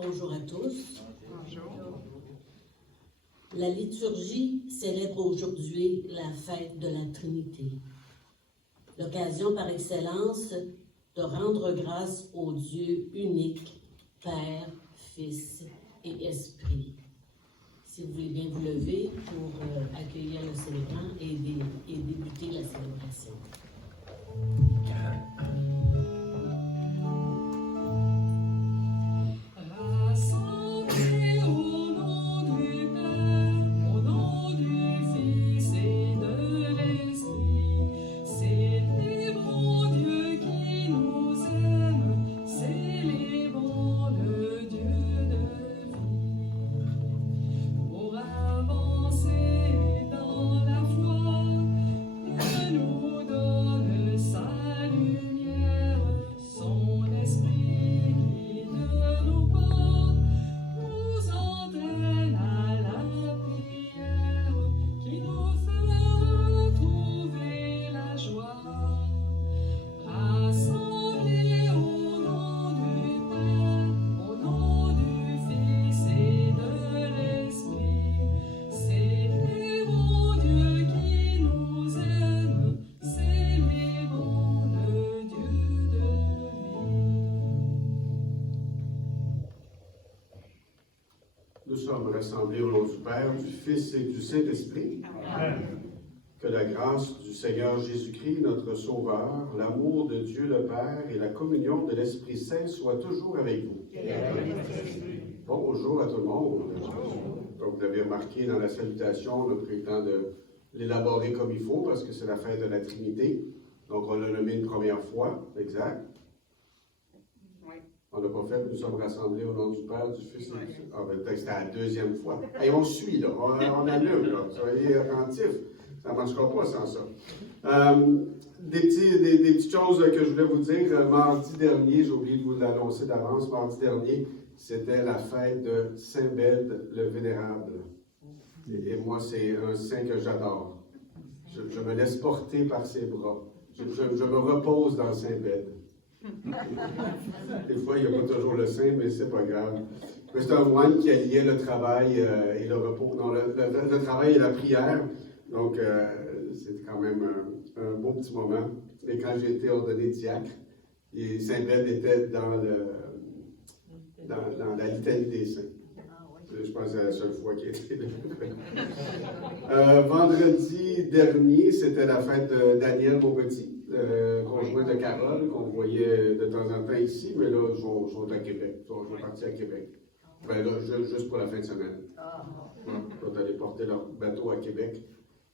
Bonjour à tous. Bonjour. La liturgie célèbre aujourd'hui la fête de la Trinité. L'occasion par excellence de rendre grâce au Dieu unique, Père, Fils et Esprit. Si vous voulez bien vous lever pour accueillir le célébrant et débuter la célébration. Nous sommes rassemblés au nom du Père, du Fils et du Saint-Esprit. Amen. Que la grâce du Seigneur Jésus-Christ, notre Sauveur, l'amour de Dieu le Père et la communion de l'Esprit Saint soient toujours avec vous. Bonjour à tout le monde. Comme vous l'avez remarqué dans la salutation, on a pris le temps de l'élaborer comme il faut parce que c'est la fête de la Trinité. Donc on l'a nommé une première fois, exact. On n'a pas fait, nous sommes rassemblés au nom du Père, du Fils et du Saint. Ah, ben, c'était la deuxième fois. Et on suit, là. On allume, là. Soyez attentifs. Ça ne marchera pas sans ça. Des petites choses que je voulais vous dire. Mardi dernier, j'ai oublié de vous l'annoncer d'avance. Mardi dernier, c'était la fête de Saint Bède le Vénérable. Et moi, c'est un saint que j'adore. Je me laisse porter par ses bras. Je me repose dans Saint Bède. Des fois, il n'y a pas toujours le saint, mais c'est pas grave. C'est un moine qui alliait le travail et le repos. Non, le travail et la prière. Donc, c'était quand même un beau petit moment. Et quand j'ai été ordonné diacre, et Saint-Bède était dans la litanie des saints. Je pense que c'est la seule fois qu'il était là. Vendredi dernier, c'était la fête de Daniel Montpetit. Conjoint de Carole, qu'on voyait de temps en temps ici, mais là, ils sont à Québec. Ils sont partis à Québec. Ben là, juste pour la fin de semaine. Ils vont aller porter leur bateau à Québec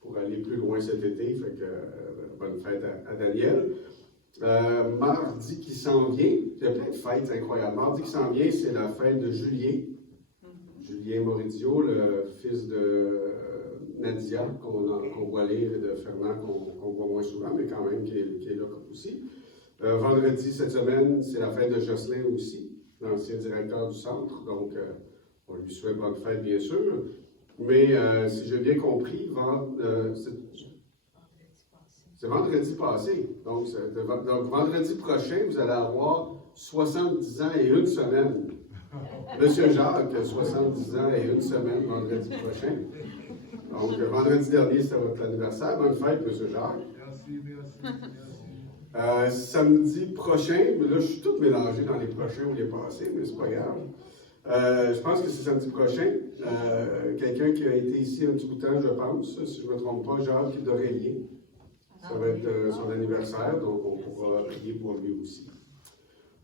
pour aller plus loin cet été. Fait que bonne fête à Daniel. Mardi qui s'en vient, il y a plein de fêtes incroyables. Mardi qui s'en vient, c'est la fête de Julien. Julien Moridio, le fils de Nadia, qu'on voit lire, et de Fernand, qu'on voit moins souvent, mais quand même qui est là aussi. Vendredi, cette semaine, c'est la fête de Jocelyn aussi, l'ancien directeur du centre. Donc, on lui souhaite bonne fête, bien sûr. Mais si j'ai bien compris, c'est vendredi passé. Donc, vendredi prochain, vous allez avoir 70 ans et une semaine. Monsieur Jacques, 70 ans et une semaine, vendredi prochain. Donc, vendredi dernier, c'était votre anniversaire. Bonne fête, Monsieur Jacques. Merci. Samedi prochain, mais là, je suis tout mélangé dans les prochains ou les passés, mais c'est pas grave. Je pense que c'est samedi prochain. Quelqu'un qui a été ici un petit bout de temps, je pense, si je ne me trompe pas, Jacques Dorelier. Ça va être son anniversaire, donc on pourra prier pour lui aussi.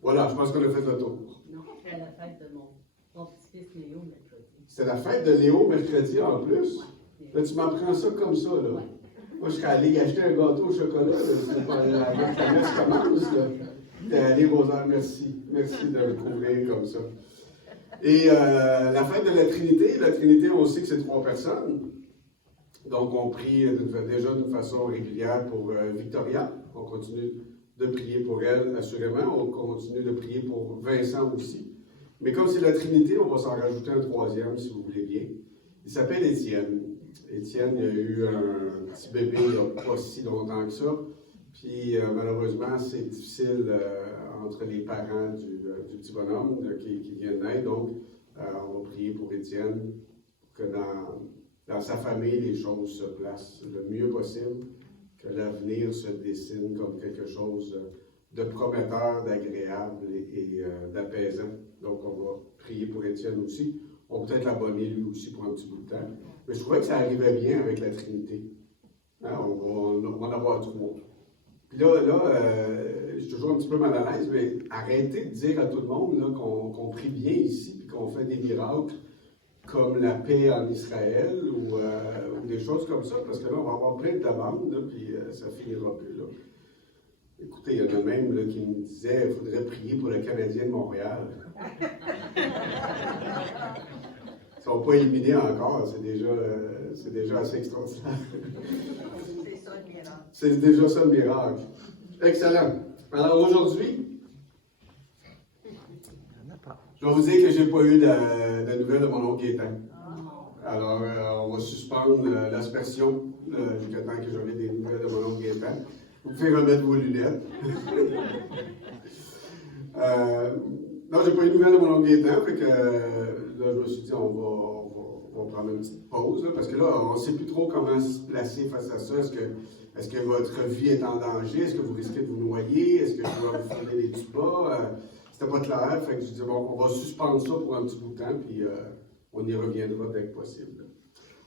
Voilà, je pense qu'on a fait le tour. Non, c'est la fête de mon petit-fils Léo mercredi. C'est la fête de Léo mercredi en plus? Ouais. Là, tu m'apprends ça comme ça, là. Ouais. Moi, je serais allé acheter un gâteau au chocolat, c'est pas avec la messe commence, là. T'es allé, Rosaire, merci. Merci de me couvrir comme ça. Et la fête de la Trinité, on sait que c'est 3 personnes. Donc, on prie déjà d'une façon régulière pour Victoria. On continue de prier pour elle, assurément. On continue de prier pour Vincent aussi. Mais comme c'est la Trinité, on va s'en rajouter un 3e, si vous voulez bien. Il s'appelle Étienne. Étienne, il a eu un petit bébé il n'y a pas si longtemps que ça. Puis malheureusement, c'est difficile entre les parents du petit bonhomme qui vient de naître. Donc, on va prier pour Étienne, que dans sa famille, les choses se placent le mieux possible, que l'avenir se dessine comme quelque chose de prometteur, d'agréable et d'apaisant. Donc, on va prier pour Étienne aussi. On peut peut-être l'abonner lui aussi pour un petit bout de temps. Mais je trouvais que ça arrivait bien avec la Trinité. Hein, on va en avoir trois. Puis là, je suis toujours un petit peu mal à l'aise, mais arrêtez de dire à tout le monde là, qu'on prie bien ici, puis qu'on fait des miracles comme la paix en Israël ou des choses comme ça, parce que là, on va avoir plein de demandes, là, puis ça finira plus. Là. Écoutez, il y en a même là, qui me disaient qu'il faudrait prier pour le Canadien de Montréal. Ils ne sont pas éliminés encore, c'est déjà assez extraordinaire. C'est ça le miracle. C'est déjà ça le miracle. Excellent. Alors aujourd'hui, je vais vous dire que je n'ai pas eu de nouvelles de mon oncle Gaétan. Alors, on va suspendre l'aspersion jusqu'à temps que j'aurai des nouvelles de mon oncle Gaétan. Vous pouvez remettre vos lunettes. Non, j'ai pas eu de nouvelles de mon oncle Gaétan, fait que là, je me suis dit, on va prendre une petite pause, là, parce que là, on ne sait plus trop comment se placer face à ça. Est-ce que votre vie est en danger? Est-ce que vous risquez de vous noyer? Est-ce que je dois vous filer les tuba? C'était pas clair, fait que je dis, bon, on va suspendre ça pour un petit bout de temps, puis on y reviendra dès que possible.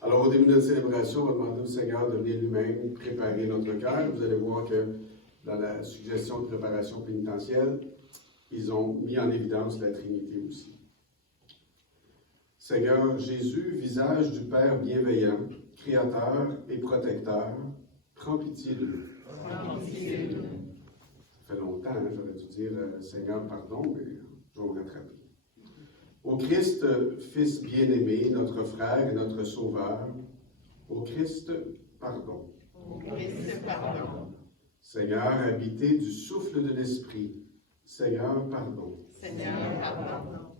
Alors, au début de notre célébration, on va demander au Seigneur de venir lui-même préparer notre cœur. Vous allez voir que dans la suggestion de préparation pénitentielle, ils ont mis en évidence la Trinité aussi. Seigneur Jésus, visage du Père bienveillant, créateur et protecteur, prends pitié de nous. Ça fait longtemps, hein, j'aurais dû dire Seigneur, pardon, mais je vais me rattraper. Au Christ, Fils bien-aimé, notre frère et notre Sauveur, au Christ, pardon. Au Christ, pardon. Seigneur, habité du souffle de l'Esprit, Seigneur, pardon. Seigneur, pardon.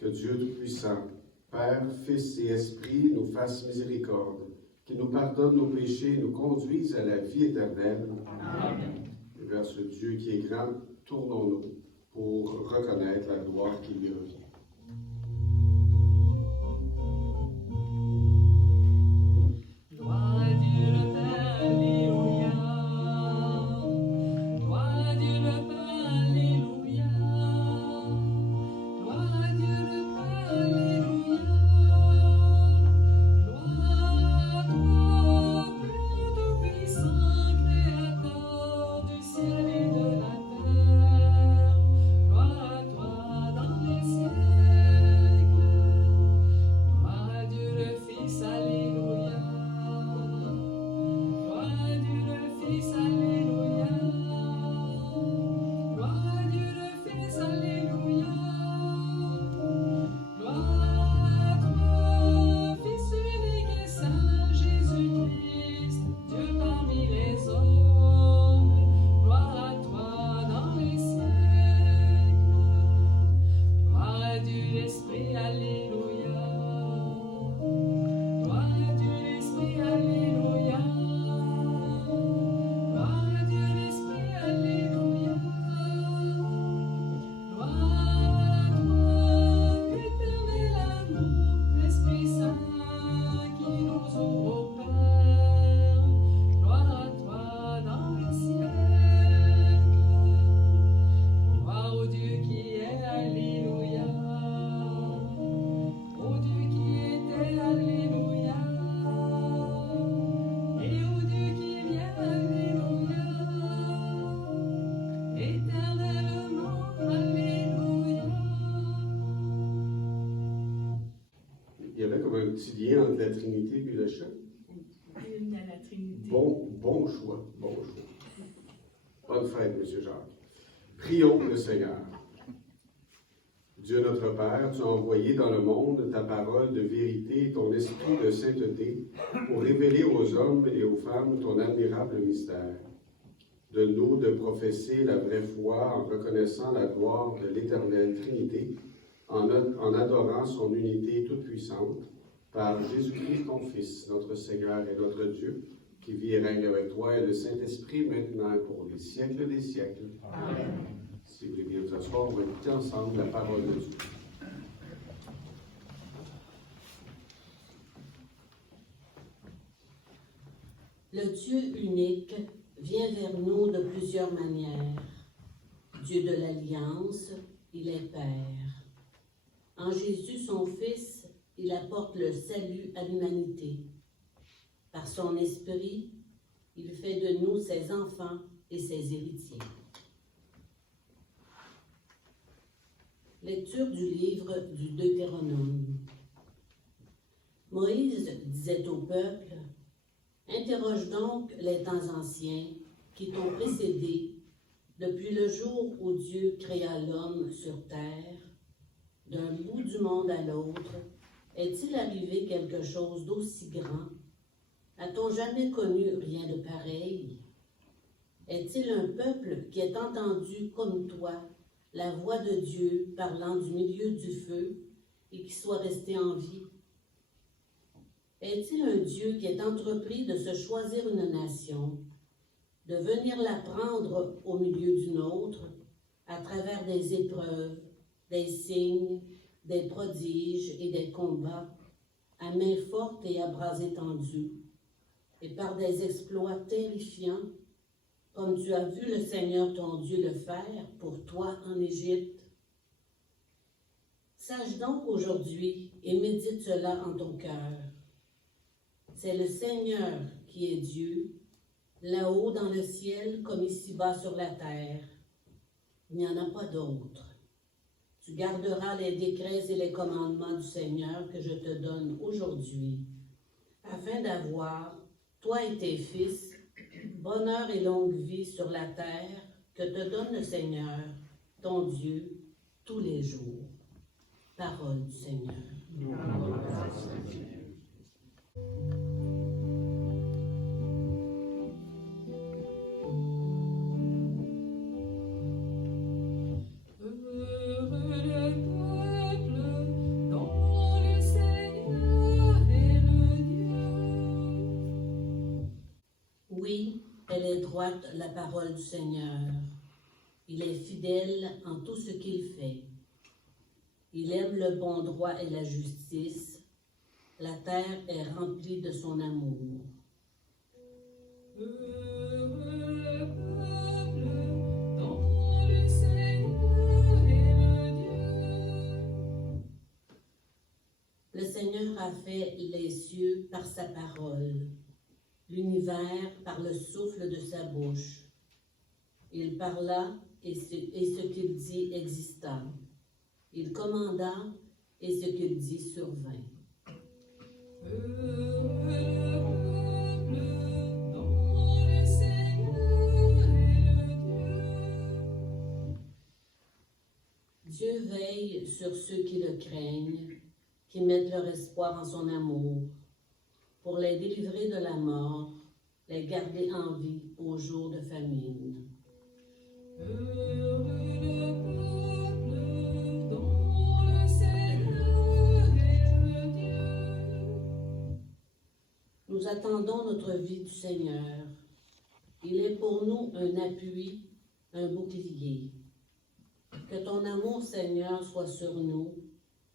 Que Dieu Tout-Puissant, Père, Fils et Esprit, nous fasse miséricorde, qu'il nous pardonne nos péchés et nous conduise à la vie éternelle. Amen. Et vers ce Dieu qui est grand, tournons-nous pour reconnaître la gloire qui lui revient. Gloire à Dieu le Père, Alléluia. Gloire à Dieu le Père, Alléluia. Gloire à Dieu le Père, Alléluia. Gloire à toi, Père Tout-Puissant, Créateur du ciel et de la terre. Gloire à toi dans les siècles. Gloire à Dieu le Fils, Alléluia. Gloire à Dieu le Fils, Alléluia. Gloire à Dieu le Fils, Alléluia. Gloire à toi, Fils unique et saint, Jésus-Christ, Dieu parmi les hommes. Gloire à toi dans les siècles. Gloire à Dieu l'Esprit, Alléluia. Gloire à Dieu l'Esprit, Alléluia. Gloire à Dieu l'Esprit, Alléluia. Gloire à toi, éternel amour, Esprit Saint qui nous ouvre au Père. Gloire à toi dans les siècles. Gloire au Dieu qui est, Alléluia. Au Dieu qui était, Alléluia. Et au Dieu qui vient, Alléluia. Éternellement, Alléluia. Il y avait comme un petit lien entre la Trinité et le chant. Une à la Trinité. Bon choix, bon choix. Bonne fête, M. Jacques. Prions le Seigneur. Dieu notre Père, tu as envoyé dans le monde ta parole de vérité et ton esprit de sainteté pour révéler aux hommes et aux femmes ton admirable mystère. Donne-nous de professer la vraie foi en reconnaissant la gloire de l'éternelle Trinité, en adorant son unité toute puissante, par Jésus-Christ ton Fils, notre Seigneur et notre Dieu, qui vit et règne avec toi et le Saint-Esprit maintenant et pour les siècles des siècles. Amen. Si vous voulez bien vous asseoir, on va écouter ensemble la parole de Dieu. Le Dieu unique vient vers nous de plusieurs manières. Dieu de l'Alliance, il est Père. En Jésus, son Fils, il apporte le salut à l'humanité. Par son Esprit, il fait de nous ses enfants et ses héritiers. Lecture du livre du Deutéronome. Moïse disait au peuple: interroge donc les temps anciens qui t'ont précédé depuis le jour où Dieu créa l'homme sur terre. D'un bout du monde à l'autre, est-il arrivé quelque chose d'aussi grand? A-t-on jamais connu rien de pareil? Est-il un peuple qui ait entendu comme toi la voix de Dieu parlant du milieu du feu et qui soit resté en vie? Est-il un Dieu qui ait entrepris de se choisir une nation, de venir la prendre au milieu d'une autre, à travers des épreuves, des signes, des prodiges et des combats, à main forte et à bras étendus, et par des exploits terrifiants, comme tu as vu le Seigneur ton Dieu le faire pour toi en Égypte? Sache donc aujourd'hui et médite cela en ton cœur. C'est le Seigneur qui est Dieu, là-haut dans le ciel comme ici-bas sur la terre. Il n'y en a pas d'autre. Tu garderas les décrets et les commandements du Seigneur que je te donne aujourd'hui, afin d'avoir, toi et tes fils, bonheur et longue vie sur la terre que te donne le Seigneur, ton Dieu, tous les jours. Parole du Seigneur. Oui, elle est droite, la parole du Seigneur. Il est fidèle en tout ce qu'il fait. Il aime le bon droit et la justice. La terre est remplie de son amour. Heureux peuple, dont le Seigneur est le Dieu. Le Seigneur a fait les cieux par sa parole, l'univers par le souffle de sa bouche. Il parla et ce qu'il dit exista. Il commanda et ce qu'il dit survint. Heureux peuple, dont le Seigneur est le Dieu. Dieu veille sur ceux qui le craignent, qui mettent leur espoir en son amour, pour les délivrer de la mort, les garder en vie au jour de famine. Heureux le peuple, dont le Seigneur est le Dieu. Nous attendons notre vie du Seigneur. Il est pour nous un appui, un bouclier. Que ton amour, Seigneur, soit sur nous,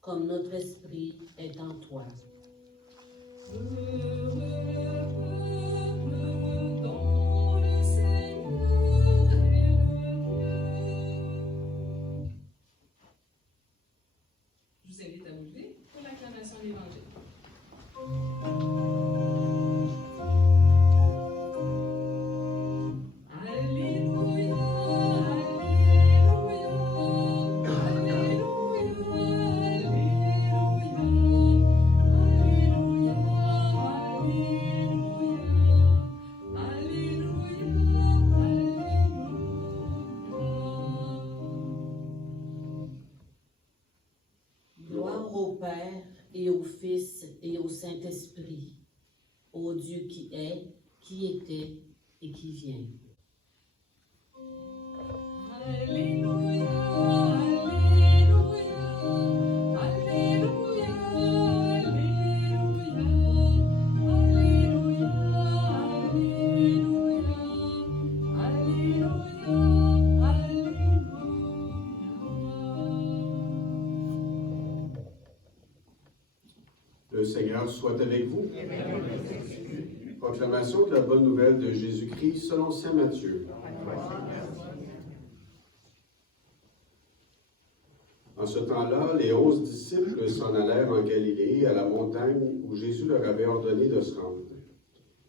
comme notre esprit est en toi. Heureux le peuple, dont le Seigneur est le Dieu. Je vous invite à vous lever pour l'acclamation de l'Évangile. Alléluia, Alléluia, Alléluia, Alléluia, Alléluia, Alléluia. Gloire au Père et au Fils et au Saint-Esprit, au Dieu qui est, qui était et qui vient. Alléluia, Alléluia, Alléluia, Alléluia, Alléluia, Seigneur soit avec vous. Proclamation de la bonne nouvelle de Jésus-Christ selon saint Matthieu. En ce temps-là, les 11 disciples s'en allèrent en Galilée, à la montagne où Jésus leur avait ordonné de se rendre.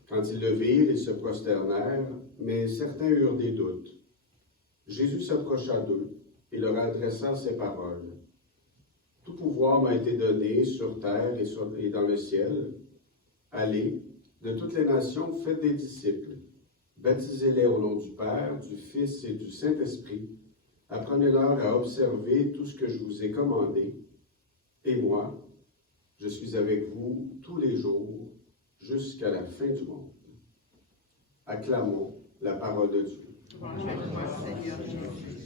Quand ils le virent, ils se prosternèrent, mais certains eurent des doutes. Jésus s'approcha d'eux et leur adressa ces paroles. « Tout pouvoir m'a été donné sur terre et dans le ciel. Allez, de toutes les nations, faites des disciples. Baptisez-les au nom du Père, du Fils et du Saint-Esprit. Apprenez-leur à observer tout ce que je vous ai commandé. Et moi, je suis avec vous tous les jours, jusqu'à la fin du monde. » Acclamons la parole de Dieu. Seigneur Jésus.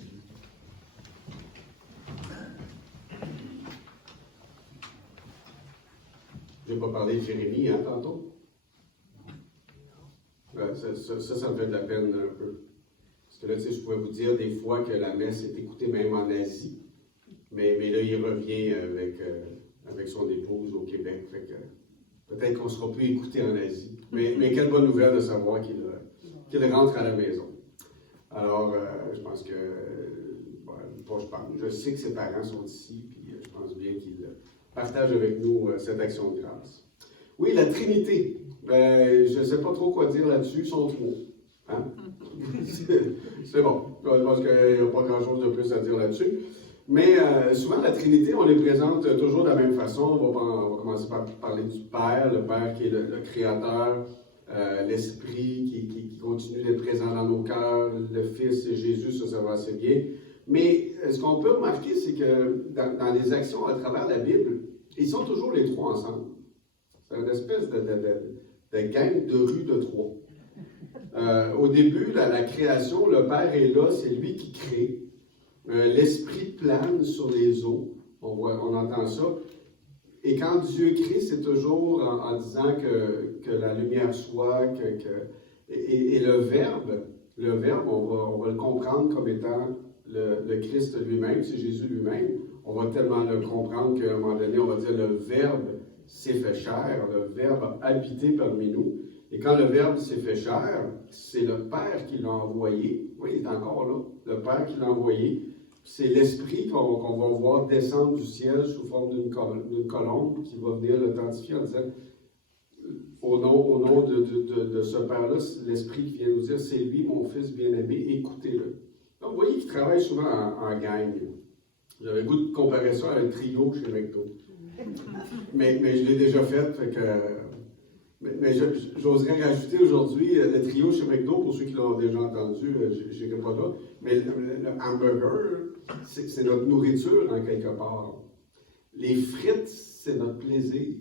Je n'ai pas parlé de Jérémie, hein, tantôt? Ça me fait de la peine un peu. Parce que là, tu sais, je pourrais vous dire des fois que la messe est écoutée même en Asie. Mais là, il revient avec son épouse au Québec. Fait que peut-être qu'on ne sera plus écouté en Asie. Mais quelle bonne nouvelle de savoir qu'il rentre à la maison. Alors, je pense que... je sais que ses parents sont ici, puis je pense bien qu'il partage avec nous cette action de grâce. Oui, la Trinité. Je ne sais pas trop quoi dire là-dessus, ils sont trois. Hein? C'est bon. Je pense qu'il n'y a pas grand-chose de plus à dire là-dessus. Mais souvent, la Trinité, on les présente toujours de la même façon. On va commencer par parler du Père, le Père qui est le Créateur, l'Esprit qui continue d'être présent dans nos cœurs, le Fils et Jésus, ça va assez bien. Mais ce qu'on peut remarquer, c'est que dans les actions à travers la Bible, ils sont toujours les trois ensemble. C'est une espèce de gang de rue de trois. Au début, la création, le Père est là, c'est lui qui crée. L'Esprit plane sur les eaux. On entend ça. Et quand Dieu crée, c'est toujours en disant que la lumière soit, et le Verbe, on va le comprendre comme étant le Christ lui-même, c'est Jésus lui-même. On va tellement le comprendre qu'à un moment donné, on va dire le Verbe s'est fait chair, le Verbe a habité parmi nous. Et quand le Verbe s'est fait chair, c'est le Père qui l'a envoyé. Oui, il est encore là. Le Père qui l'a envoyé. C'est l'Esprit qu'on va voir descendre du ciel sous forme d'une colombe qui va venir l'authentifier en disant au nom de ce Père-là, l'Esprit qui vient nous dire, c'est lui, mon Fils bien-aimé, écoutez-le. Donc, vous voyez qu'il travaille souvent en gang. J'avais le goût de comparer ça à un trio chez McDo. Mais je l'ai déjà fait que... Mais j'oserais rajouter aujourd'hui le trio chez McDo, pour ceux qui l'ont déjà entendu, je n'irai pas là. Mais le hamburger, c'est notre nourriture en quelque part. Les frites, c'est notre plaisir.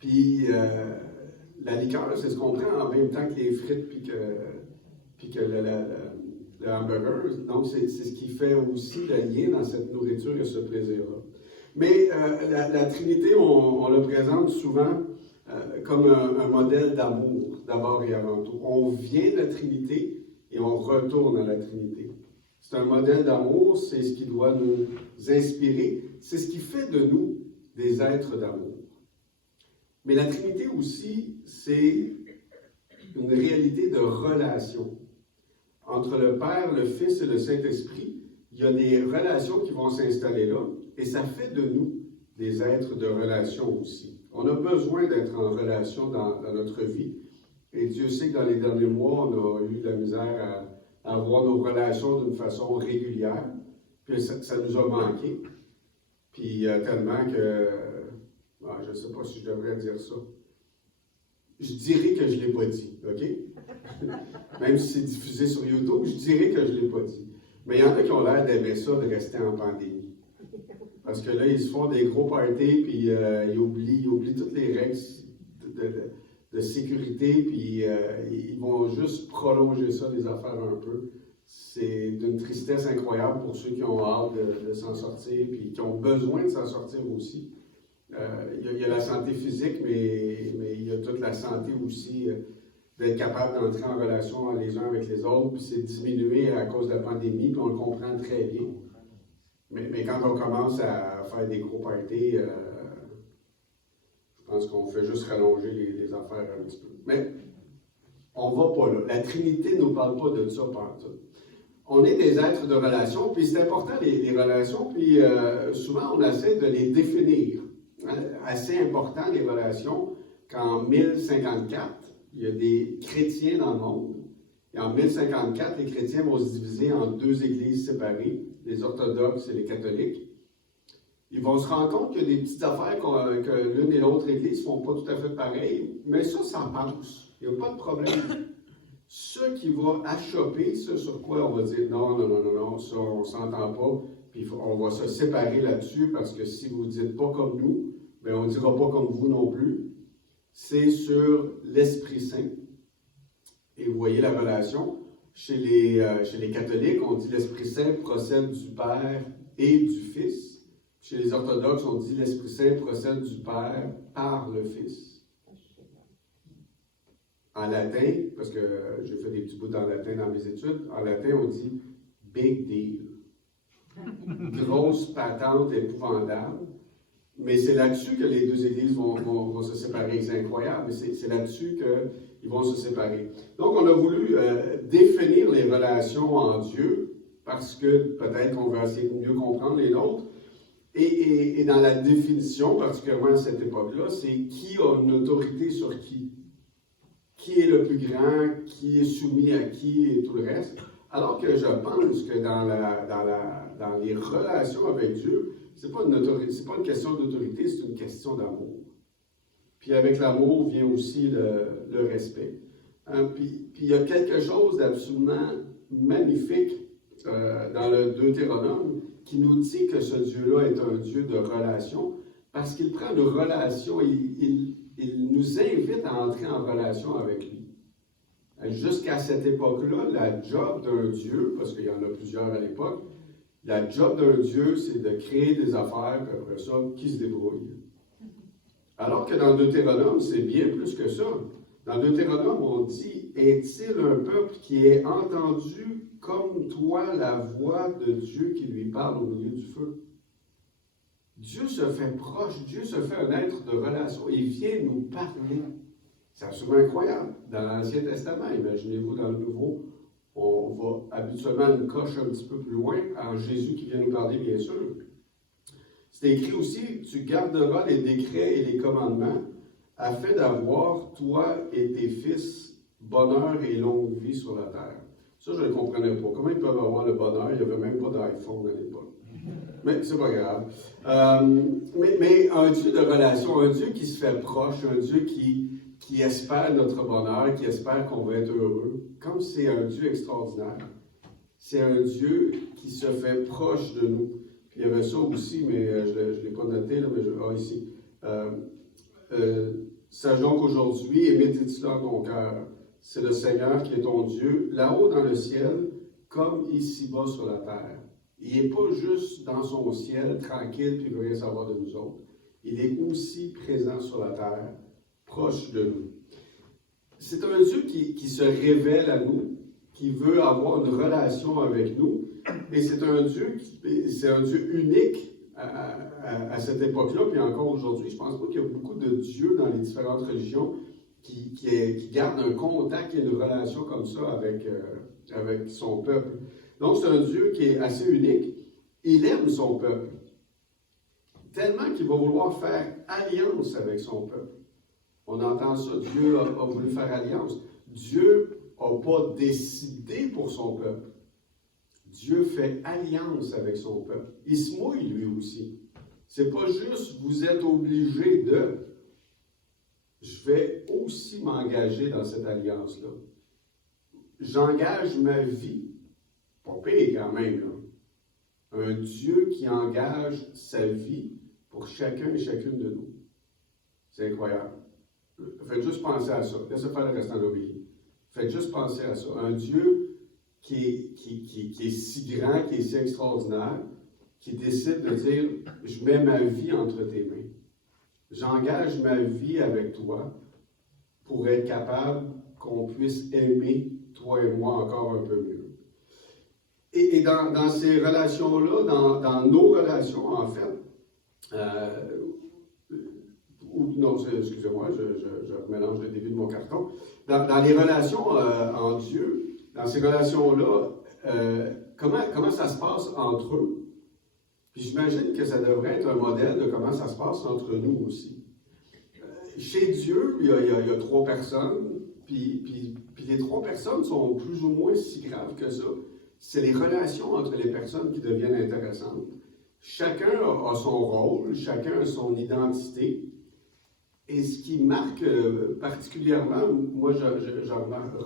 Puis la liqueur, c'est ce qu'on prend en même temps que les frites puis que le hamburger. Donc, c'est ce qui fait aussi le lien dans cette nourriture et ce plaisir-là. Mais la Trinité, on le présente souvent comme un modèle d'amour, d'abord et avant tout. On vient de la Trinité et on retourne à la Trinité. C'est un modèle d'amour, c'est ce qui doit nous inspirer, c'est ce qui fait de nous des êtres d'amour. Mais la Trinité aussi, c'est une réalité de relation. Entre le Père, le Fils et le Saint-Esprit, il y a des relations qui vont s'installer là, et ça fait de nous des êtres de relation aussi. On a besoin d'être en relation dans notre vie. Et Dieu sait que dans les derniers mois, on a eu de la misère à avoir nos relations d'une façon régulière. Puis ça nous a manqué. Puis tellement que... je ne sais pas si je devrais dire ça. Je dirais que je ne l'ai pas dit, OK? Même si c'est diffusé sur YouTube, je dirais que je ne l'ai pas dit. Mais il y en a qui ont l'air d'aimer ça, de rester en pandémie. Parce que là, ils se font des gros parties, puis ils oublient toutes les règles de sécurité, puis ils vont juste prolonger ça, les affaires un peu. C'est d'une tristesse incroyable pour ceux qui ont hâte de s'en sortir, puis qui ont besoin de s'en sortir aussi. Il y a la santé physique, mais il y a toute la santé aussi d'être capable d'entrer en relation les uns avec les autres, puis c'est diminué à cause de la pandémie, puis on le comprend très bien. Mais quand on commence à faire des gros parties, Je pense qu'on fait juste rallonger les affaires un petit peu. Mais on ne va pas là. La Trinité ne nous parle pas de ça pantoute. On est des êtres de relation, puis c'est important les relations, puis souvent on essaie de les définir. Assez important les relations qu'en 1054, il y a des chrétiens dans le monde. Et en 1054, les chrétiens vont se diviser en deux églises séparées, les orthodoxes et les catholiques. Ils vont se rendre compte qu'il y a des petites affaires que l'une et l'autre église ne font pas tout à fait pareil, mais ça passe. Il n'y a pas de problème. Ce qui va achoper, ce sur quoi on va dire non, ça on ne s'entend pas, puis on va se séparer là-dessus parce que si vous ne dites pas comme nous, bien, on ne dira pas comme vous non plus. C'est sur l'Esprit Saint. Et vous voyez la relation. Chez les catholiques, on dit l'Esprit Saint procède du Père et du Fils. Chez les orthodoxes, on dit l'Esprit Saint procède du Père par le Fils. En latin, parce que j'ai fait des petits bouts en latin dans mes études, en latin, on dit « big deal ». Grosse patente épouvantable. Mais c'est là-dessus que les deux églises vont se séparer. C'est incroyable, mais c'est là-dessus qu'ils vont se séparer. Donc, on a voulu définir les relations en Dieu, parce que peut-être qu'on va essayer de mieux comprendre les nôtres. Et dans la définition, particulièrement à cette époque-là, c'est qui a une autorité sur qui. Qui est le plus grand, qui est soumis à qui et tout le reste. Alors que je pense que dans les relations avec Dieu, c'est pas une question d'autorité, c'est une question d'amour. Puis avec l'amour vient aussi le respect. Puis il y a quelque chose d'absolument magnifique dans le Deutéronome qui nous dit que ce Dieu-là est un Dieu de relation, parce qu'il prend de relation, il nous invite à entrer en relation avec lui. Jusqu'à cette époque-là, la job d'un Dieu, parce qu'il y en a plusieurs à l'époque, la job d'un Dieu, c'est de créer des affaires, puis après ça, qui se débrouille. Alors que dans Deutéronome, c'est bien plus que ça. Dans Deutéronome, on dit, est-il un peuple qui ait entendu comme toi la voix de Dieu qui lui parle au milieu du feu? Dieu se fait proche, Dieu se fait un être de relation, il vient nous parler. C'est absolument incroyable. Dans l'Ancien Testament, imaginez-vous dans le Nouveau, on va habituellement une coche un petit peu plus loin, en Jésus qui vient nous parler, bien sûr. C'est écrit aussi, tu garderas les décrets et les commandements, afin d'avoir, toi et tes fils, bonheur et longue vie sur la terre. Ça, je ne comprenais pas. Comment ils peuvent avoir le bonheur? Il n'y avait même pas d'iPhone à l'époque. Mais c'est pas grave. Mais un Dieu de relation, un Dieu qui se fait proche, un Dieu qui espère notre bonheur, qui espère qu'on va être heureux, comme c'est un Dieu extraordinaire. C'est un Dieu qui se fait proche de nous. Puis il y avait ça aussi, mais je ne l'ai pas noté, là, mais ici. Sache donc aujourd'hui et médite cela dans ton cœur. C'est le Seigneur qui est ton Dieu, là-haut dans le ciel, comme ici-bas sur la terre. Il n'est pas juste dans son ciel, tranquille, puis il ne veut rien savoir de nous autres. Il est aussi présent sur la terre, proche de nous. C'est un Dieu qui se révèle à nous, qui veut avoir une relation avec nous, et c'est un Dieu unique à cette époque-là, puis encore aujourd'hui. Je ne pense pas qu'il y a beaucoup de dieux dans les différentes religions qui gardent un contact et une relation comme ça avec son peuple. Donc, c'est un Dieu qui est assez unique. Il aime son peuple. Tellement qu'il va vouloir faire alliance avec son peuple. On entend ça, Dieu a voulu faire alliance. Dieu n'a pas décidé pour son peuple. Dieu fait alliance avec son peuple. Il se mouille lui aussi. C'est pas juste vous êtes obligé de. Je vais aussi m'engager dans cette alliance-là. J'engage ma vie. Pas pire quand même, là. Un Dieu qui engage sa vie pour chacun et chacune de nous. C'est incroyable. Faites juste penser à ça. Laissez faire le restant de l'obéir. Faites juste penser à ça. Un Dieu qui est si grand, qui est si extraordinaire, qui décide de dire, je mets ma vie entre tes mains. J'engage ma vie avec toi pour être capable qu'on puisse aimer, toi et moi, encore un peu mieux. Et dans ces relations-là, dans nos relations, en fait, non, excusez-moi, je mélange le début de mon carton. Dans les relations en Dieu, dans ces relations-là, comment ça se passe entre eux? Puis j'imagine que ça devrait être un modèle de comment ça se passe entre nous aussi. Chez Dieu, il y a 3 personnes, puis les 3 personnes sont plus ou moins si graves que ça. C'est les relations entre les personnes qui deviennent intéressantes. Chacun a son rôle, chacun a son identité. Et ce qui marque particulièrement, moi je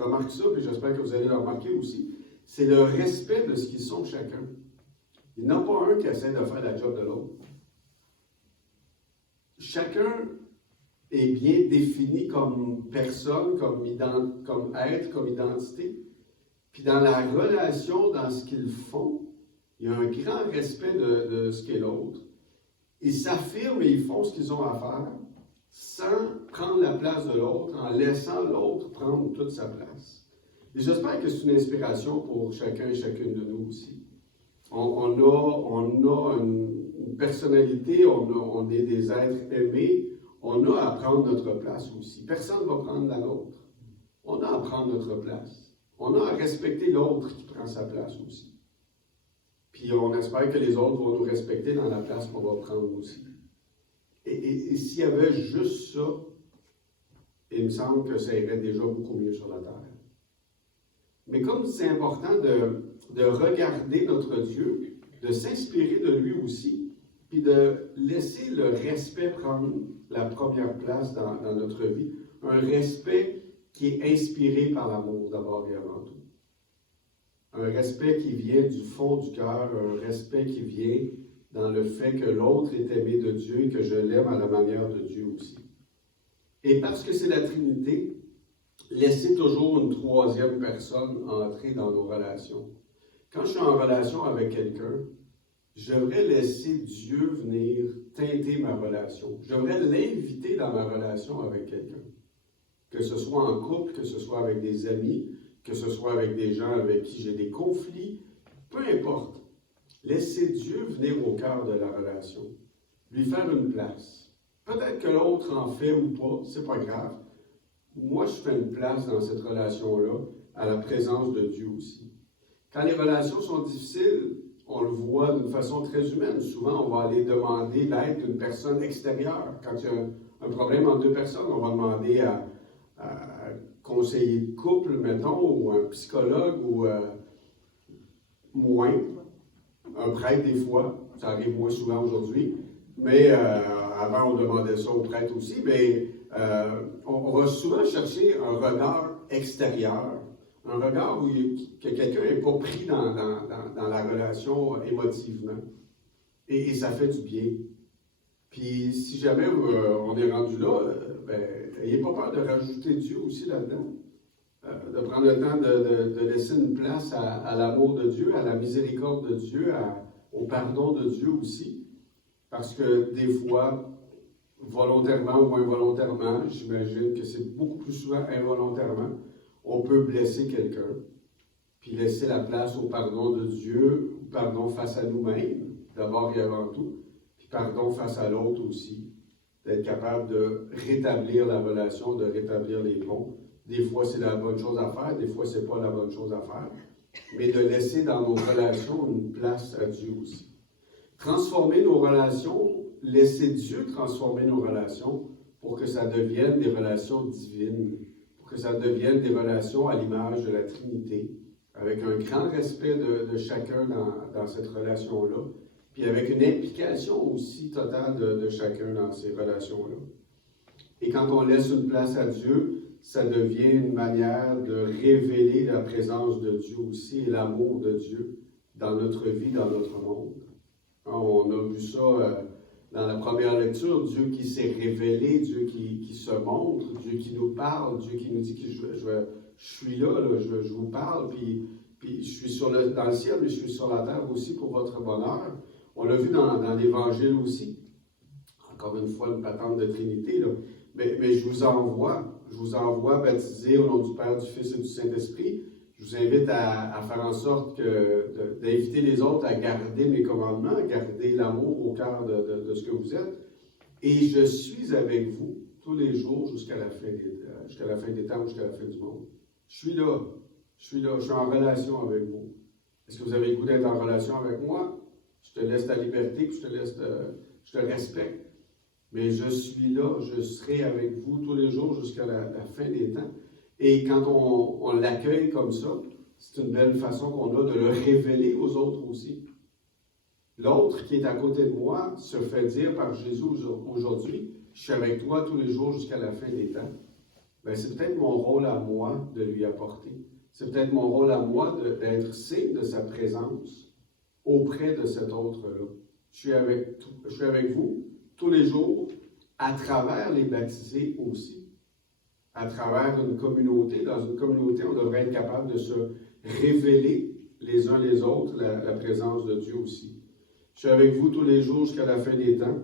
remarque ça, puis j'espère que vous allez le remarquer aussi, c'est le respect de ce qu'ils sont chacun. Il n'y en a pas un qui essaie de faire la job de l'autre. Chacun est bien défini comme personne, comme être, comme identité. Puis dans la relation, dans ce qu'ils font, il y a un grand respect de ce qu'est l'autre. Ils s'affirment et ils font ce qu'ils ont à faire sans prendre la place de l'autre, en laissant l'autre prendre toute sa place. Et j'espère que c'est une inspiration pour chacun et chacune de nous aussi. On a une personnalité, on est des êtres aimés, on a à prendre notre place aussi. Personne ne va prendre la nôtre. On a à prendre notre place. On a à respecter l'autre qui prend sa place aussi. Puis on espère que les autres vont nous respecter dans la place qu'on va prendre aussi. Et s'il y avait juste ça, il me semble que ça irait déjà beaucoup mieux sur la terre. Mais comme c'est important de regarder notre Dieu, de s'inspirer de lui aussi, puis de laisser le respect prendre la première place dans notre vie, un respect qui est inspiré par l'amour d'abord et avant tout. Un respect qui vient du fond du cœur, un respect qui vient dans le fait que l'autre est aimé de Dieu et que je l'aime à la manière de Dieu aussi. Et parce que c'est la Trinité, laissez toujours une 3e personne entrer dans nos relations. Quand je suis en relation avec quelqu'un, je devrais laisser Dieu venir teinter ma relation. Je devrais l'inviter dans ma relation avec quelqu'un. Que ce soit en couple, que ce soit avec des amis, que ce soit avec des gens avec qui j'ai des conflits, peu importe. Laissez Dieu venir au cœur de la relation, lui faire une place. Peut-être que l'autre en fait ou pas, c'est pas grave. Moi, je fais une place dans cette relation-là, à la présence de Dieu aussi. Quand les relations sont difficiles, on le voit d'une façon très humaine. Souvent, on va aller demander l'aide d'une personne extérieure. Quand il y a un problème entre 2 personnes, on va demander à un conseiller de couple, mettons, ou un psychologue, ou moins, un prêtre des fois. Ça arrive moins souvent aujourd'hui. Mais avant, on demandait ça aux prêtres aussi. Mais on va souvent chercher un regard extérieur. Un regard où que quelqu'un n'est pas pris dans la relation émotivement. Et ça fait du bien. Puis si jamais on est rendu là, n'ayez pas peur de rajouter Dieu aussi là-dedans. De prendre le temps de laisser une place à l'amour de Dieu, à la miséricorde de Dieu, au pardon de Dieu aussi. Parce que des fois, volontairement ou involontairement, j'imagine que c'est beaucoup plus souvent involontairement, on peut blesser quelqu'un, puis laisser la place au pardon de Dieu, au pardon face à nous-mêmes, d'abord et avant tout, puis pardon face à l'autre aussi, d'être capable de rétablir la relation, de rétablir les ponts. Des fois, c'est la bonne chose à faire, des fois, c'est pas la bonne chose à faire, mais de laisser dans nos relations une place à Dieu aussi. Transformer nos relations, laisser Dieu transformer nos relations pour que ça devienne des relations divines, que ça devienne des relations à l'image de la Trinité, avec un grand respect de chacun dans cette relation-là, puis avec une implication aussi totale de chacun dans ces relations-là. Et quand on laisse une place à Dieu, ça devient une manière de révéler la présence de Dieu aussi et l'amour de Dieu dans notre vie, dans notre monde. On a vu ça dans la première lecture, Dieu qui s'est révélé, Dieu qui se montre, Dieu qui nous parle, Dieu qui nous dit que je suis là, je vous parle, puis je suis dans le ciel, mais je suis sur la terre aussi pour votre bonheur. On l'a vu dans l'Évangile aussi. Encore une fois, une patente de Trinité, là. Mais je vous envoie baptiser au nom du Père, du Fils et du Saint-Esprit. Je vous invite à faire en sorte d'inviter les autres à garder mes commandements, à garder l'amour au cœur de ce que vous êtes. Et je suis avec vous tous les jours jusqu'à la fin des temps, jusqu'à la fin du monde. Je suis là, je suis en relation avec vous. Est-ce que vous avez le goût d'être en relation avec moi? Je te laisse ta liberté, puis je te respecte. Mais je suis là, je serai avec vous tous les jours jusqu'à la fin des temps. Et quand on l'accueille comme ça, c'est une belle façon qu'on a de le révéler aux autres aussi. L'autre qui est à côté de moi se fait dire par Jésus aujourd'hui, je suis avec toi tous les jours jusqu'à la fin des temps. Bien, c'est peut-être mon rôle à moi de lui apporter. C'est peut-être mon rôle à moi d'être signe de sa présence auprès de cet autre-là. Je suis avec vous tous les jours, à travers les baptisés aussi. À travers une communauté. Dans une communauté, on devrait être capable de se révéler les uns les autres la présence de Dieu aussi. Je suis avec vous tous les jours jusqu'à la fin des temps.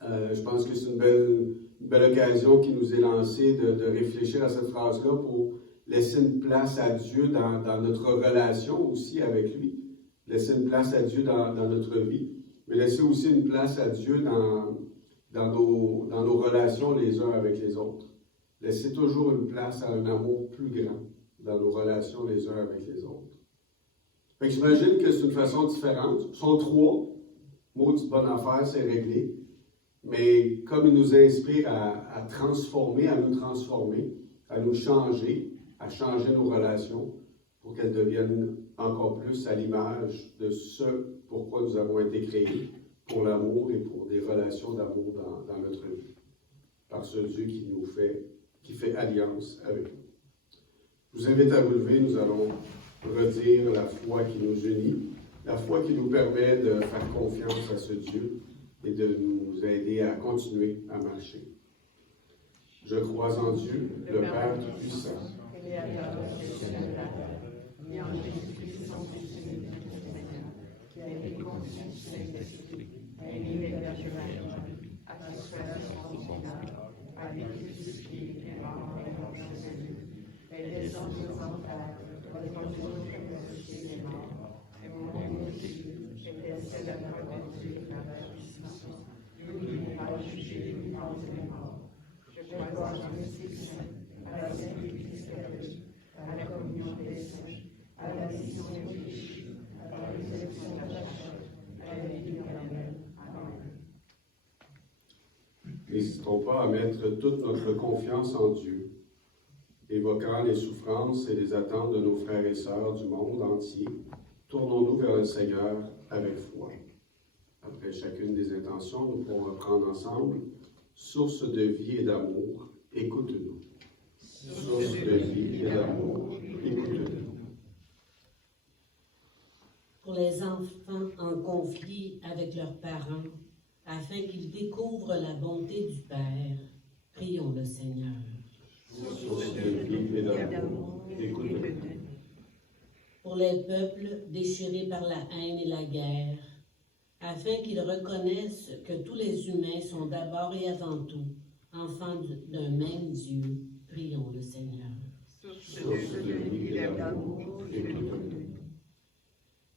Je pense que c'est une belle occasion qui nous est lancée de réfléchir à cette phrase-là pour laisser une place à Dieu dans notre relation aussi avec lui. Laisser une place à Dieu dans notre vie, mais laisser aussi une place à Dieu dans nos relations les uns avec les autres. Laisser toujours une place à un amour plus grand dans nos relations les uns avec les autres. Fait que j'imagine que c'est une façon différente. Ils sont trois. Maudite bonne affaire, c'est réglé. Mais comme il nous inspire à transformer, à nous transformer, à nous changer, à changer nos relations pour qu'elles deviennent encore plus à l'image de ce pourquoi nous avons été créés, pour l'amour et pour des relations d'amour dans notre vie. Par ce Dieu qui fait alliance avec nous. Je vous invite à vous lever, nous allons redire la foi qui nous unit, la foi qui nous permet de faire confiance à ce Dieu et de nous aider à continuer à marcher. Je crois en Dieu, le Père Tout-Puissant, Créateur du ciel et de la terre, et en Jésus-Christ, son Fils unique, qui a été conçu du Saint-Esprit, est né de la Vierge Marie, a souffert son Seigneur, a vécu crucifié, est mort et ressuscité, est descendu aux enfers, est retourné ressuscité des morts, est monté aux cieux, est assis à la droite de Dieu, Père Tout-Puissant, lui va juger les vivants et les morts. Je crois en l'Esprit Saint, à la Sainte Église catholique, à la communion des saints, à la rémission des péchés, à la résurrection de la chair, à la vie éternelle. Amen. N'hésitons pas à mettre toute notre confiance en Dieu, évoquant les souffrances et les attentes de nos frères et sœurs du monde entier. Tournons-nous vers le Seigneur avec foi. Après chacune des intentions, nous pourrons reprendre ensemble. Source de vie et d'amour, écoute-nous. Source de vie et d'amour, écoute-nous. Pour les enfants en conflit avec leurs parents, afin qu'ils découvrent la bonté du Père, prions le Seigneur. Source de vie et d'amour, écoute-nous. Pour les peuples déchirés par la haine et la guerre, afin qu'ils reconnaissent que tous les humains sont d'abord et avant tout enfants d'un même Dieu, prions le Seigneur. Source de vie et d'amour, écoute-nous.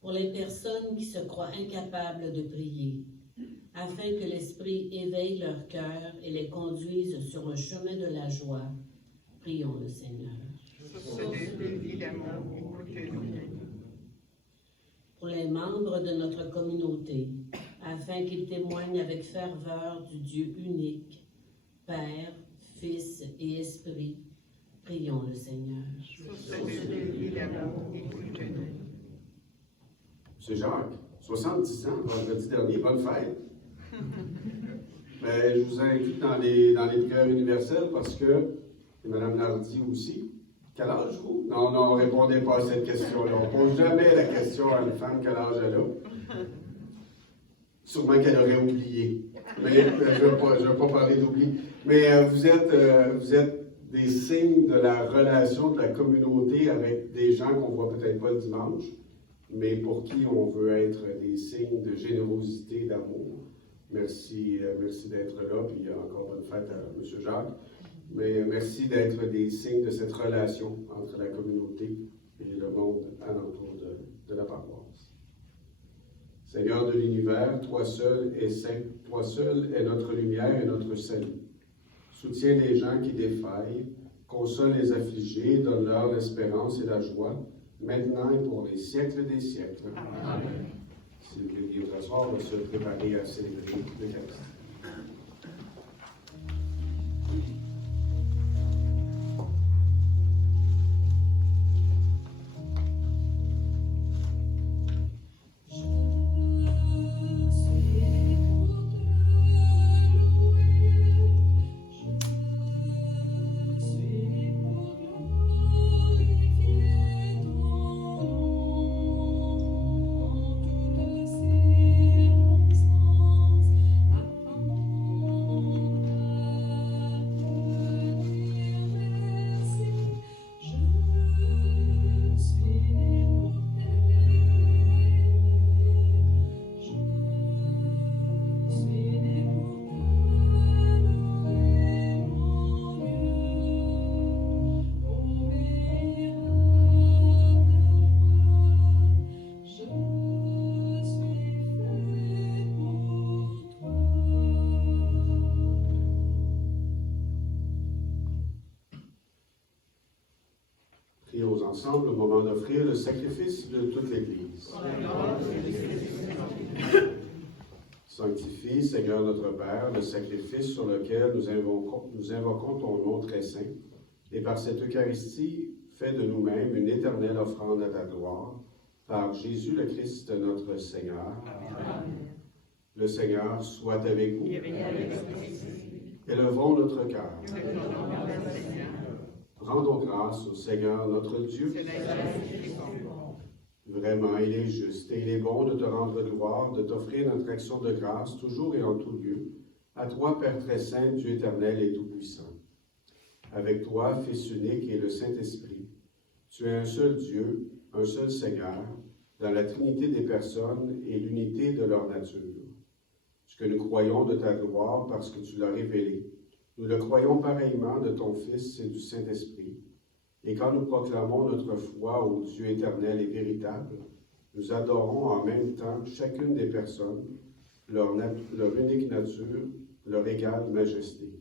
Pour les personnes qui se croient incapables de prier, afin que l'Esprit éveille leur cœur et les conduise sur un chemin de la joie, prions le Seigneur. Source de vie et d'amour, écoute-nous. Pour les membres de notre communauté, afin qu'ils témoignent avec ferveur du Dieu unique, Père, Fils et Esprit, prions le Seigneur. Source de vie et d'amour, écoute-nous. C'est Jacques, 70 ans, vendredi dernier, bonne fête. Mais je vous invite dans les prières universelles parce que, et Mme Nardi aussi, quel âge vous? Non, répondez pas à cette question-là. On ne pose jamais la question à une femme quel âge elle a. Sûrement qu'elle aurait oublié. Mais je ne veux pas parler d'oubli. Mais vous êtes des signes de la relation de la communauté avec des gens qu'on ne voit peut-être pas le dimanche, mais pour qui on veut être des signes de générosité, d'amour. Merci d'être là, puis encore bonne fête à M. Jacques. Mais merci d'être des signes de cette relation entre la communauté et le monde alentour de la paroisse. Seigneur de l'univers, toi seul es saint, toi seul est notre lumière et notre salut. Soutiens les gens qui défaillent, console les affligés, donne-leur l'espérance et la joie, maintenant et pour les siècles des siècles. Amen. Si vous voulez vous asseoir, on va se préparer à célébrer l'Eucharistie. Prions ensemble au moment d'offrir le sacrifice de toute l'Église. Sanctifie, Seigneur notre Père, le sacrifice sur lequel nous invoquons ton nom très saint, et par cette Eucharistie, fais de nous-mêmes une éternelle offrande à ta gloire, par Jésus le Christ notre Seigneur. Amen. Le Seigneur soit avec vous. Élevons notre cœur. Rendons grâce au Seigneur notre Dieu. Vraiment, il est juste et il est bon de te rendre gloire, de t'offrir notre action de grâce, toujours et en tout lieu, à toi, Père très saint, Dieu éternel et tout-puissant. Avec toi, Fils unique et le Saint-Esprit, tu es un seul Dieu, un seul Seigneur, dans la Trinité des personnes et l'unité de leur nature. Ce que nous croyons de ta gloire parce que tu l'as révélé, nous le croyons pareillement de ton Fils et du Saint-Esprit. Et quand nous proclamons notre foi au Dieu éternel et véritable, nous adorons en même temps chacune des personnes, leur unique nature, leur égale majesté.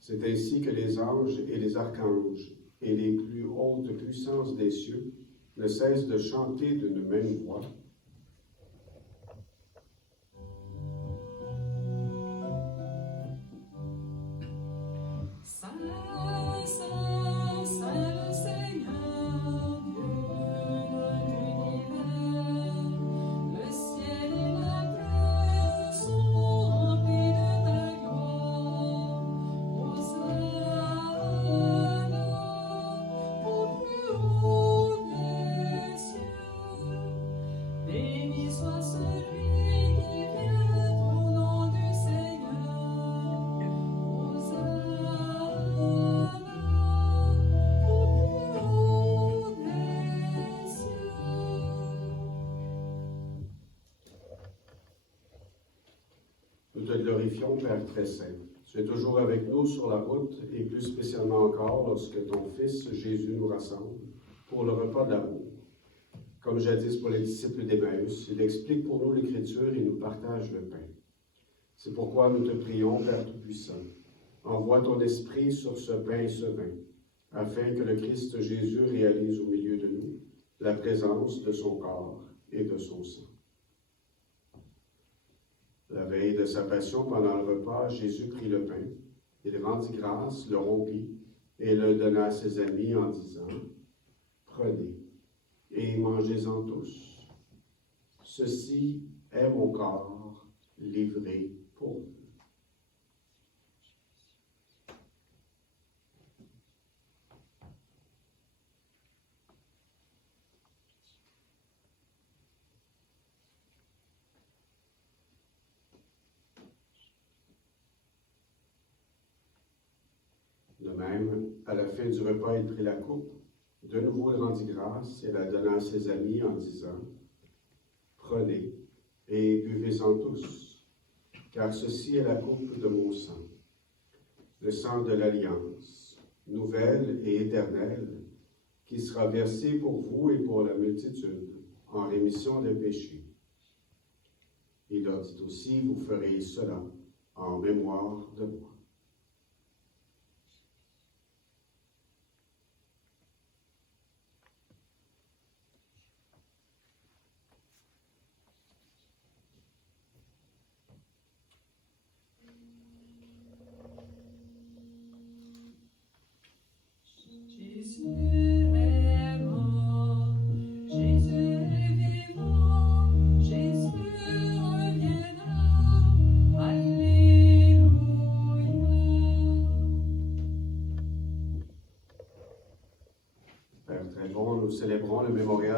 C'est ainsi que les anges et les archanges et les plus hautes puissances des cieux ne cessent de chanter d'une même voix. Nous te glorifions, Père très saint. Tu es toujours avec nous sur la route et plus spécialement encore lorsque ton Fils Jésus nous rassemble pour le repas de l'amour. Comme jadis pour les disciples d'Emmaüs, il explique pour nous l'Écriture et nous partage le pain. C'est pourquoi nous te prions, Père Tout-Puissant, envoie ton Esprit sur ce pain et ce vin, afin que le Christ Jésus réalise au milieu de nous la présence de son corps et de son sang. La veille de sa passion, pendant le repas, Jésus prit le pain, il rendit grâce, le rompit et le donna à ses amis en disant « Prenez et mangez-en tous. Ceci est mon corps livré pour vous. » De même, à la fin du repas, il prit la coupe. De nouveau, il rendit grâce et la donna à ses amis en disant « Prenez et buvez-en tous, car ceci est la coupe de mon sang, le sang de l'Alliance, nouvelle et éternelle, qui sera versé pour vous et pour la multitude en rémission des péchés. » Il leur dit aussi « Vous ferez cela en mémoire de moi. »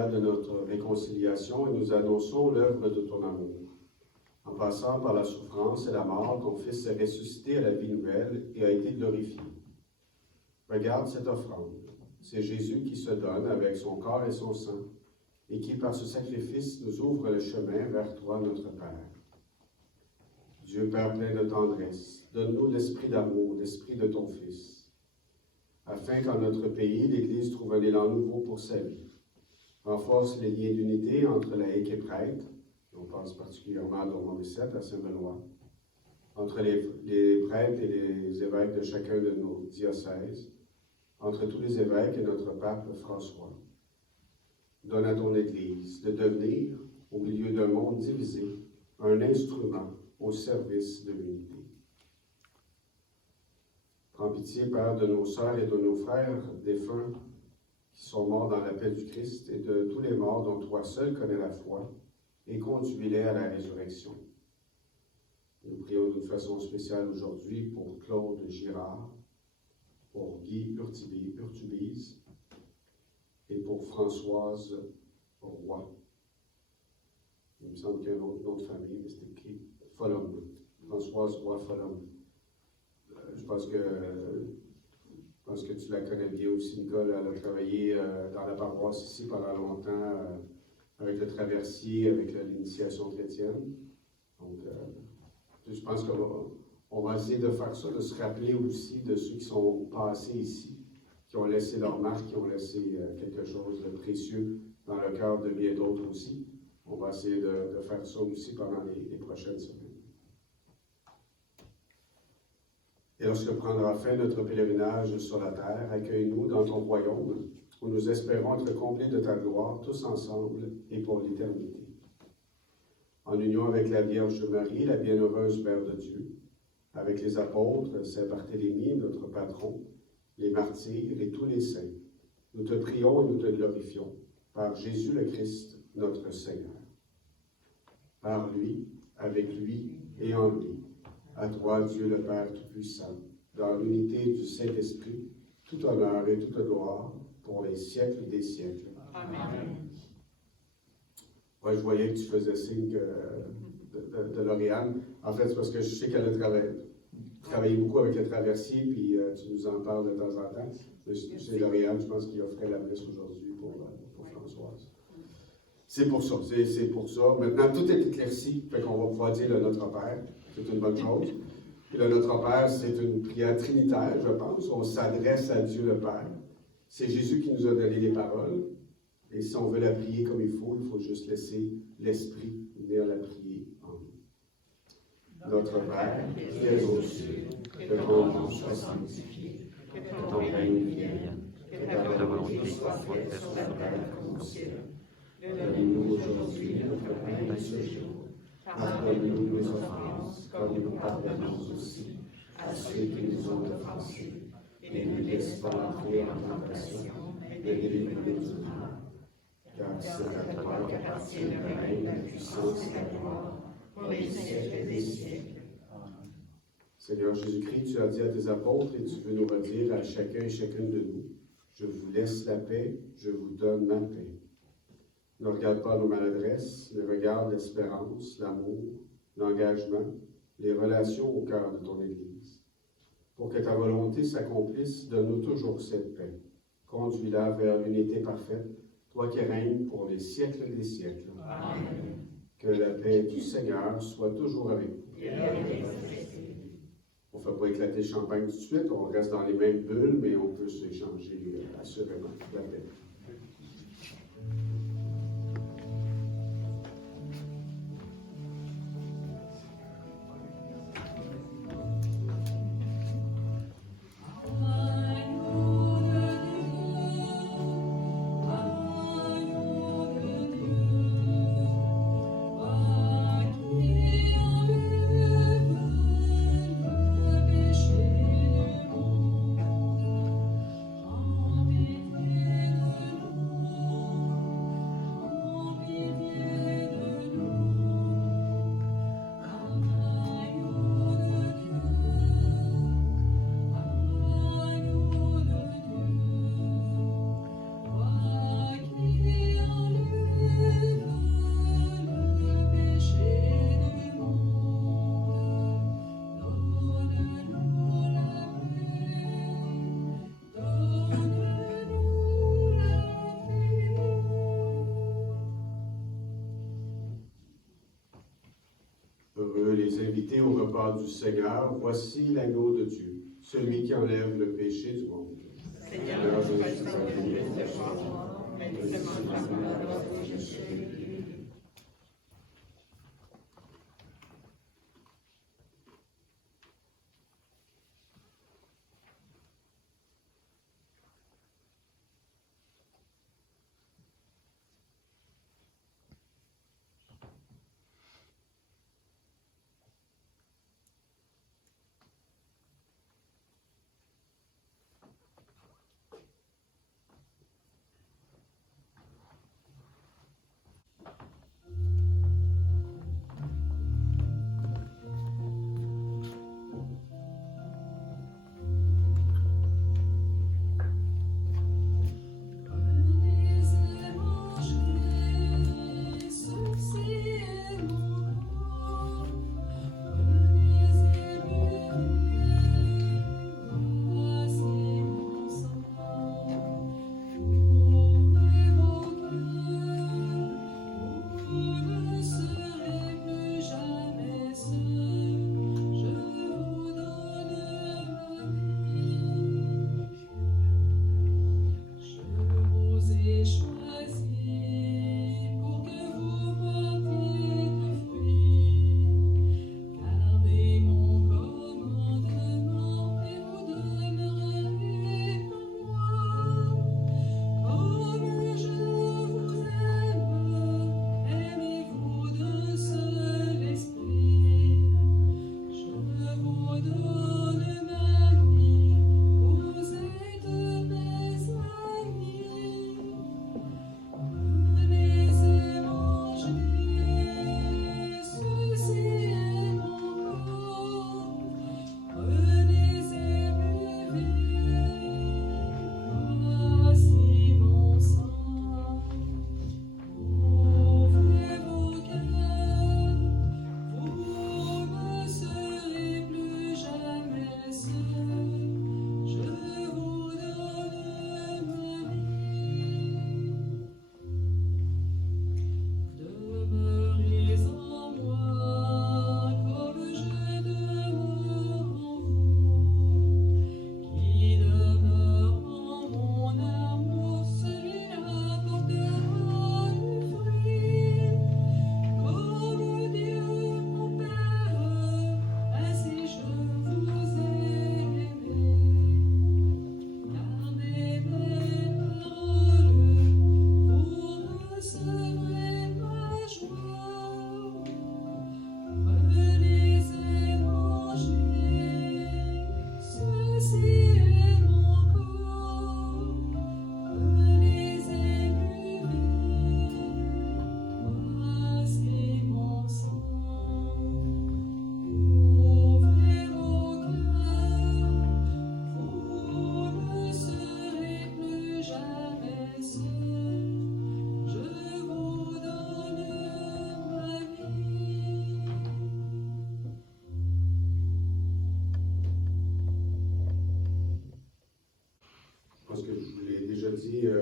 terre de notre réconciliation et nous annonçons l'œuvre de ton amour. En passant par la souffrance et la mort, ton Fils est ressuscité à la vie nouvelle et a été glorifié. Regarde cette offrande. C'est Jésus qui se donne avec son corps et son sang, et qui, par ce sacrifice, nous ouvre le chemin vers toi, notre Père. Dieu Père plein de tendresse, donne-nous l'esprit d'amour, l'esprit de ton Fils, afin qu'en notre pays, l'Église trouve un élan nouveau pour sa vie. Renforce les liens d'unité entre laïcs et prêtres, on pense particulièrement à Dormont-Bessette, à Saint-Benoît, entre les prêtres et les évêques de chacun de nos diocèses, entre tous les évêques et notre pape François. Donne à ton Église de devenir, au milieu d'un monde divisé, un instrument au service de l'unité. Prends pitié, Père, de nos sœurs et de nos frères défunts qui sont morts dans la paix du Christ et de tous les morts dont toi seul connais la foi, et conduis-les à la résurrection. Nous prions d'une façon spéciale aujourd'hui pour Claude Girard, pour Guy Urtubise et pour Françoise Roy. Il me semble qu'il y a un autre nom de famille, mais c'est écrit Follum. Françoise Roy Follum. Je pense que tu la connais bien aussi, Nicole. Elle a travaillé dans la paroisse ici pendant longtemps, avec le traversier, avec l'initiation chrétienne. Donc, je pense qu'on va essayer de faire ça, de se rappeler aussi de ceux qui sont passés ici, qui ont laissé leur marque, qui ont laissé quelque chose de précieux dans le cœur de bien d'autres aussi. On va essayer de faire ça aussi pendant les prochaines semaines. Et lorsque prendra fin notre pèlerinage sur la terre, accueille-nous dans ton royaume, où nous espérons être comblés de ta gloire, tous ensemble et pour l'éternité. En union avec la Vierge Marie, la bienheureuse Mère de Dieu, avec les apôtres, Saint Barthélemy, notre patron, les martyrs et tous les saints, nous te prions et nous te glorifions, par Jésus le Christ, notre Seigneur. Par lui, avec lui et en lui, à toi, Dieu le Père Tout-Puissant, dans l'unité du Saint-Esprit, tout honneur et toute gloire, pour les siècles des siècles. Amen. Ouais, je voyais que tu faisais signe de Lauriane. En fait, c'est parce que je sais qu'elle a travaillé beaucoup avec le traversier, puis tu nous en parles de temps en temps. C'est Lauriane, je pense, qui offrait la messe aujourd'hui pour Françoise. C'est pour ça, c'est pour ça. Maintenant, tout est éclairci, fait qu'on va pouvoir dire le Notre Père. C'est une bonne chose. Puis le Notre Père, c'est une prière trinitaire, je pense. On s'adresse à Dieu le Père. C'est Jésus qui nous a donné les paroles. Et si on veut la prier comme il faut juste laisser l'Esprit venir la prier en nous. Notre Père, qui es aux cieux, que ton nom soit sanctifié, que ton règne vienne, que ta volonté soit faite sur la terre comme au ciel. Donne-nous aujourd'hui notre pain de ce jour. Pardonne-nous nos offenses, comme nous pardonnons aussi à ceux qui nous ont offensés. Et ne nous laisse pas entrer en tentation, mais délivre-nous du mal. Car c'est à toi qu'appartient le règne, la puissance et la gloire, pour les siècles des siècles. Seigneur Jésus-Christ, tu as dit à tes apôtres, et tu veux nous redire à chacun et chacune de nous, je vous laisse la paix, je vous donne ma paix. Ne regarde pas nos maladresses, mais regarde l'espérance, l'amour, l'engagement, les relations au cœur de ton Église. Pour que ta volonté s'accomplisse, donne-nous toujours cette paix. Conduis-la vers l'unité parfaite, toi qui règnes pour les siècles des siècles. Amen. Que la paix du Seigneur soit toujours avec vous. On ne fait pas éclater le champagne tout de suite, on reste dans les mêmes bulles, mais on peut s'échanger assurément la paix. Amen. invité au repas du Seigneur. Voici l'agneau de Dieu, celui qui enlève le péché du monde. Seigneur, je suis pas digne de recevoir, mais seulement ta parole, je suis.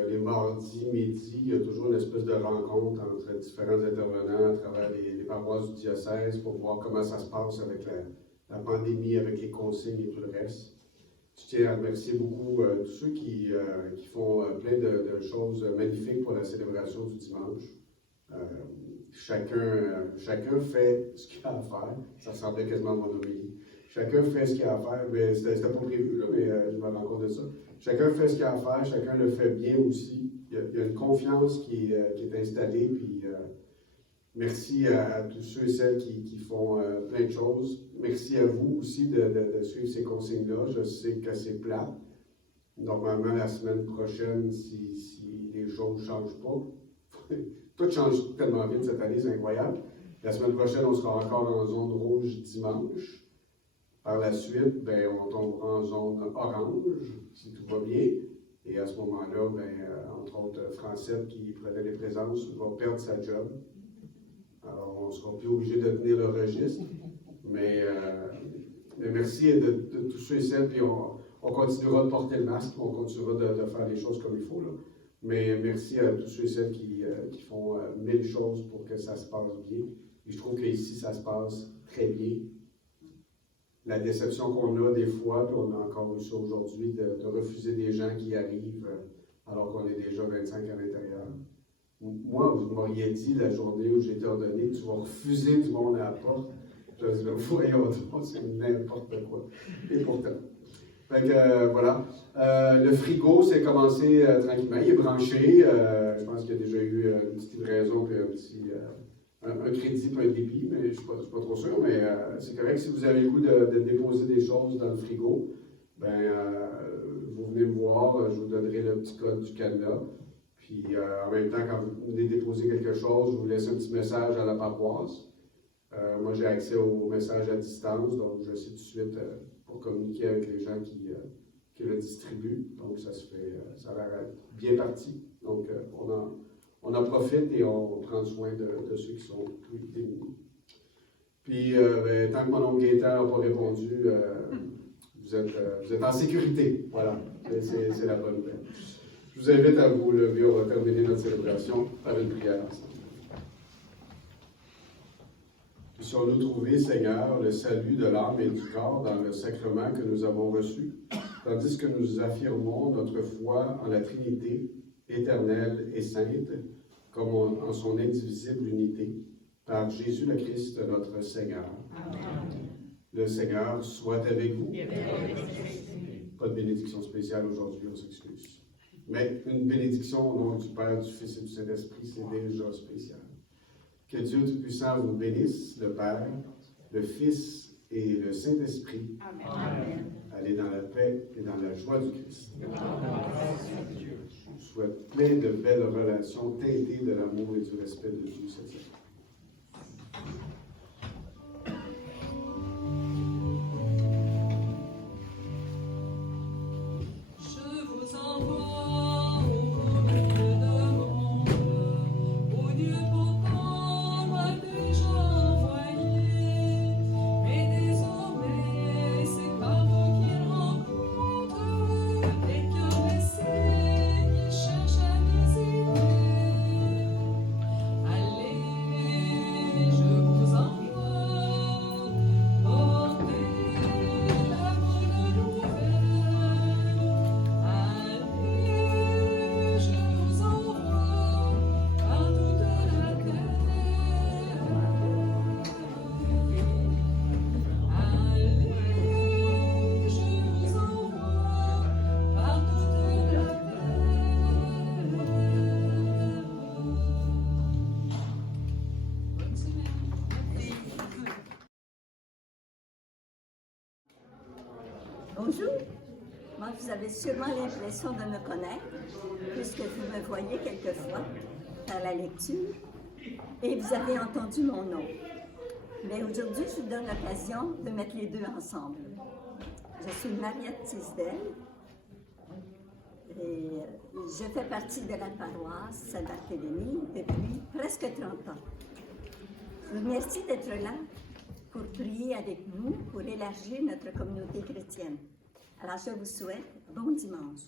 Les mardis midi, il y a toujours une espèce de rencontre entre différents intervenants à travers les paroisses du diocèse pour voir comment ça se passe avec la pandémie, avec les consignes et tout le reste. Je tiens à remercier beaucoup tous ceux qui font plein de choses magnifiques pour la célébration du dimanche. Chacun fait ce qu'il a à faire. Ça ressemblait quasiment à mon homélie. Chacun fait ce qu'il a à faire, mais c'était pas prévu, là, mais je me rends compte de ça. Chacun fait ce qu'il a à faire, chacun le fait bien aussi. Il y a une confiance qui est installée, puis merci à tous ceux et celles qui font plein de choses. Merci à vous aussi de suivre ces consignes-là. Je sais que c'est plat. Normalement, la semaine prochaine, si les choses ne changent pas, tout change tellement vite cette année, c'est incroyable. La semaine prochaine, on sera encore en zone rouge dimanche. Par la suite, on tombera en zone orange, si tout va bien. Et à ce moment-là, entre autres, Francette, qui prenait les présences, va perdre sa job. Alors, on ne sera plus obligé de tenir le registre. Mais merci de tous ceux et celles, puis on continuera de porter le masque, on continuera de faire les choses comme il faut. Là. Mais merci à tous ceux et celles qui font 1000 choses pour que ça se passe bien. Et je trouve qu'ici, ça se passe très bien. la déception qu'on a des fois, puis on a encore eu ça aujourd'hui, de refuser des gens qui arrivent alors qu'on est déjà 25 à l'intérieur. Moi, vous m'auriez dit la journée où j'ai été ordonné, tu vas refuser du monde à la porte. Je dis, voyons donc, c'est n'importe quoi. Et pourtant. Fait que, voilà. Le frigo, c'est commencé tranquillement. Il est branché. Je pense qu'il y a déjà eu une petite livraison, puis un crédit, puis un débit, mais je ne suis pas trop sûr. Mais c'est correct. Si vous avez le goût de déposer des choses dans le frigo, ben, vous venez me voir. Je vous donnerai le petit code du cadenas. Puis en même temps, quand vous venez déposer quelque chose, je vous laisse un petit message à la paroisse. Moi, j'ai accès au message à distance, donc je sais tout de suite pour communiquer avec les gens qui le distribuent. Donc, ça a l'air bien parti. Donc, on en profite et on prend soin de ceux qui sont plus démunis. Puis, ben, tant que mon oncle Gaétan n'a pas répondu, vous êtes en sécurité. Voilà, c'est la bonne nouvelle. Je vous invite à vous lever. On va terminer notre célébration par une prière ensemble. Puissions-nous trouver, Seigneur, le salut de l'âme et du corps dans le sacrement que nous avons reçu, tandis que nous affirmons notre foi en la Trinité, éternelle et sainte, comme en son indivisible unité, par Jésus le Christ, notre Seigneur. Amen. Le Seigneur soit avec vous. Pas de bénédiction spéciale aujourd'hui, on s'excuse. Mais une bénédiction au nom du Père, du Fils et du Saint-Esprit, c'est déjà spécial. Que Dieu Tout-Puissant vous bénisse, le Père, le Fils et le Saint-Esprit. Amen. Allez dans la paix et dans la joie du Christ. Je vous souhaite plein de belles relations teintées de l'amour et du respect de Dieu cette semaine. Je vous envoie au milieu de monde, ô Dieu pourtant m'a déjà envoyé, mais désormais c'est par vous qu'il rencontre des cœurs blessés qui cherchent à visiter. Allez, je vous envoie, portez la bonne nouvelle. Allez, je vous envoie par toute la terre. Allez, je vous envoie par toute la terre. Bonne semaine. Bonjour. Moi, vous avez sûrement l'impression de me connaître, puisque vous me voyez quelquefois par la lecture, et vous avez entendu mon nom. Mais aujourd'hui, je vous donne l'occasion de mettre les deux ensemble. Je suis Mariette Tisdel, et je fais partie de la paroisse Saint-Barthélemy depuis presque 30 ans. Je vous remercie d'être là pour prier avec nous, pour élargir notre communauté chrétienne. Alors, je vous souhaite bon dimanche.